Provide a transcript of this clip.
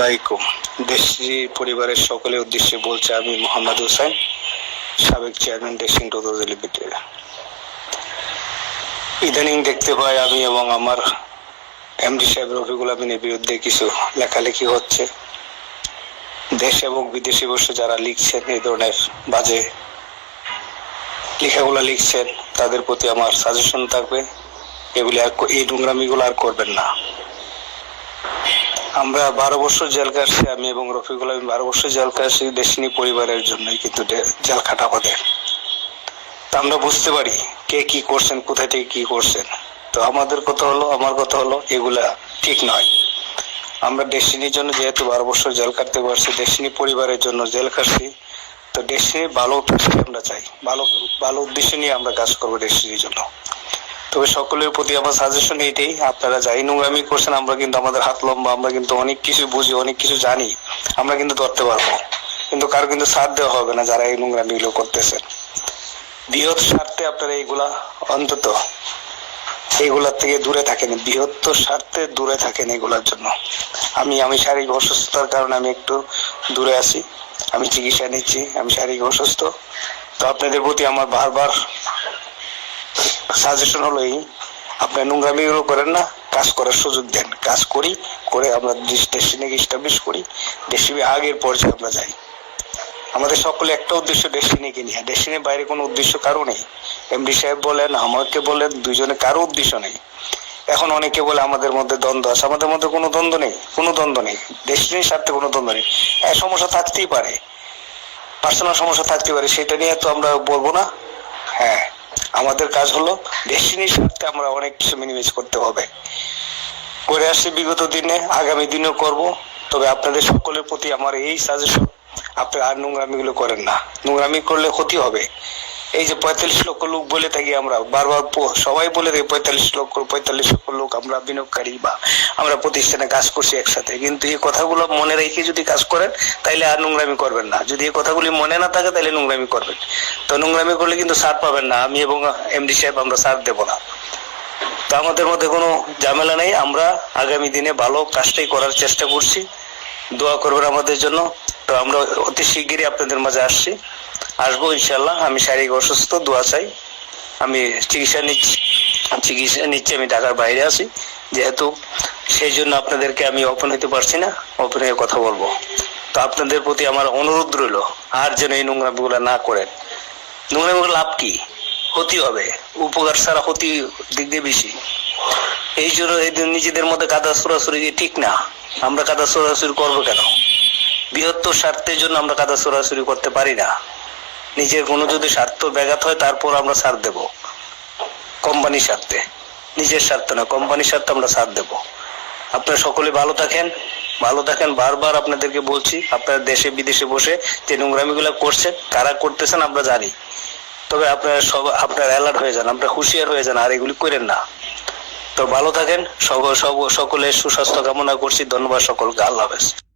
আলাইকুম। দেশি পরিবারের সকলের উদ্দেশ্যে বলছে আমি মোহাম্মদ হোসেন, সাবেক চেয়ারম্যান ডেসিং টোটো লিমিটেড। ইদানিং দেখতে পাই আমি এবং আমার এমডি সাহেব রফিকুল আমিনের বিরুদ্ধে কিছু লেখালেখি হচ্ছে। দেশ এবং বিদেশি বসে যারা লিখছেন, এই ধরনের বাজে লেখাগুলো লিখছেন, তাদের প্রতি আমার সাজেশন থাকবে। এগুলি আর এই নোংরামিগুলো আর করবেন না। আমরা বারো বছর জেল কাটছি, আমি এবং রফিকুল আমি বারো বছর জেল কাটছি দেশিনী পরিবারের জন্যই, কিন্তু জেল খাটা আমাদের তা আমরা বুঝতে পারি কে কি করছেন কোথায় থেকে কি করছেন। তো আমাদের কথা হলো, আমার কথা হলো, এগুলা ঠিক নয়। আমরা ডেস্টিনির জন্য যেহেতু বারো বছর জেল কাটতে পারছি ডেস্টিনি পরিবারের জন্য জেল কাটছি, তো ডেস্টিনি ভালো উদ্দেশ্যে আমরা চাই। ভালো ভালো উদ্দেশ্য নিয়ে আমরা কাজ করব ডেস্টিনির জন্য। তবে সকলের প্রতি আমার সাজেশন এইটাই, আপনারা যাই নোংরামি করছেন, আমরা কিন্তু আমাদের হাত লম্বা, আমরা কিন্তু অনেক কিছু বুঝি, অনেক কিছু জানি, আমরা কিন্তু ধরতে পারব। কিন্তু কারও কিন্তু সাথ দেওয়া হবে না যারা এই নোংরামি গুলো করতেছেন। বৃহৎ স্বার্থে আপনারা এইগুলা অন্তত এইগুলার থেকে দূরে থাকেন বৃহত্তর স্বার্থে দূরে থাকেন এগুলার জন্য। আমি আমি শারীরিক অসুস্থতার কারণে আমি একটু দূরে আছি, আমি চিকিৎসা নিচ্ছি, আমি শারীরিক অসুস্থ। তো আপনাদের প্রতি আমার বারবার সাজেশন হলো এই আপনার নোংরামি গুলো করেন না, কাজ করার সুযোগ দেন। কাজ করি, করে আমরা ডেস্টিনিকে ইস্টাবলিশ করি ডেস্টিনি আগের পর্যায়ে আমরা যাই। আমাদের সকলে একটা উদ্দেশ্য ডেস্টিনিকে নিয়ে ডেস্টিনির বাইরে কোনো উদ্দেশ্য কারও নেই। এমডি সাহেব বলেন, আমাকে বলেন দুজনে কারও উদ্দেশ্য নেই। এখন অনেকে বলে আমাদের মধ্যে দ্বন্দ্ব আছে। আমাদের মধ্যে কোনো দ্বন্দ্ব নেই, কোনো দ্বন্দ্ব নেই। ডেস্টিনির স্বার্থে কোনো দ্বন্দ্ব নেই। হ্যাঁ সমস্যা থাকতেই পারে। পার্সোনাল সমস্যা থাকতে পারে। সেটা নিয়ে তো আমরা বলব না। হ্যাঁ। আমাদের কাজ হলো ডেস্টিনির স্বার্থে আমরা অনেক কিছু মিনিমাইজ করতে হবে। করে আসছি বিগত দিনে, আগামী দিনেও করব, তবে আপনাদের সকলের প্রতি আমার এই সাজেশন আপনি আর নোংরামি গুলো করেন না। নোংরামি করলে ক্ষতি হবে। এই যে পঁয়তাল্লিশ লক্ষ লোক বলে থাকি আমরা, বারবার সবাই বলে থাকি পঁয়তাল্লিশ লক্ষ পঁয়তাল্লিশ লক্ষ লোক আমরা বিনিয়োগকারী বা আমরা প্রতিষ্ঠানে কাজ করছি একসাথে। কিন্তু এই কথাগুলো মনে রেখে যদি কাজ করেন, তাইলে আর নোংরামি করবেন না। যদি এই কথাগুলি মনে না থাকে তাহলে নোংরামি করবেন। তো নোংরামি করলে কিন্তু সার পাবেন না। আমি এবং এমডি সাহেব আমরা সার দেবো না। তো আমাদের মধ্যে কোনো ঝামেলা নেই। আমরা আগামী দিনে ভালো কাজটাই করার চেষ্টা করছি। দোয়া করবেন আমাদের জন্য। তো আমরা অতি শিগগিরই আপনাদের মাঝে আসছি। আসব ইনশাল্লাহ আমি শারীরিক অসুস্থ, দোয়া চাই। আমি চিকিৎসা নিচ্ছি। চিকিৎসা নিচ্ছি, আমি ঢাকার বাইরে আছি। যেহেতু সেই জন্য আপনাদেরকে আমি ওপেন হতে পারছি না ওপেন হয়ে কথা বলব। তো আপনাদের প্রতি আমার অনুরোধ রইল, আর যেন এই নোংরামিগুলো না করেন। নোংরামিগুলো লাভ কি? ক্ষতি হবে। উপকার ছাড়া ক্ষতি দিক দিয়ে বেশি। এই জন্য এদের নিজেদের মধ্যে কাদা সরাসরি ঠিক না, আমরা কাদা সরাসরি করব কেন? বৃহত্তর স্বার্থের জন্য আমরা কাদা সরাসরি করতে পারি না। নিজের কোনো যদি স্বার্থ ব্যাঘাত হয়, তারপর আমরা সার দেব। কোম্পানির স্বার্থে। নিজের স্বার্থ না, কোম্পানির স্বার্থে আমরা সার দেব। আপনারা সকলে ভালো থাকেন। ভালো থাকেন, বারবার আপনাদেরকে বলছি, আপনারা দেশে, বিদেশে বসে যে নোংরামিগুলো করছেন, কারা করতেছেন আমরা জানি। তবে আপনারা সব, আপনার অ্যালার্ট হয়ে যান, আপনারা হুঁশিয়ার হয়ে যান, আর এগুলি করেন না। তো ভালো থাকেন সকল সুস্বাস্থ্য কামনা করছি, ধন্যবাদ সকলকে, আল্লাহ হাফেজ।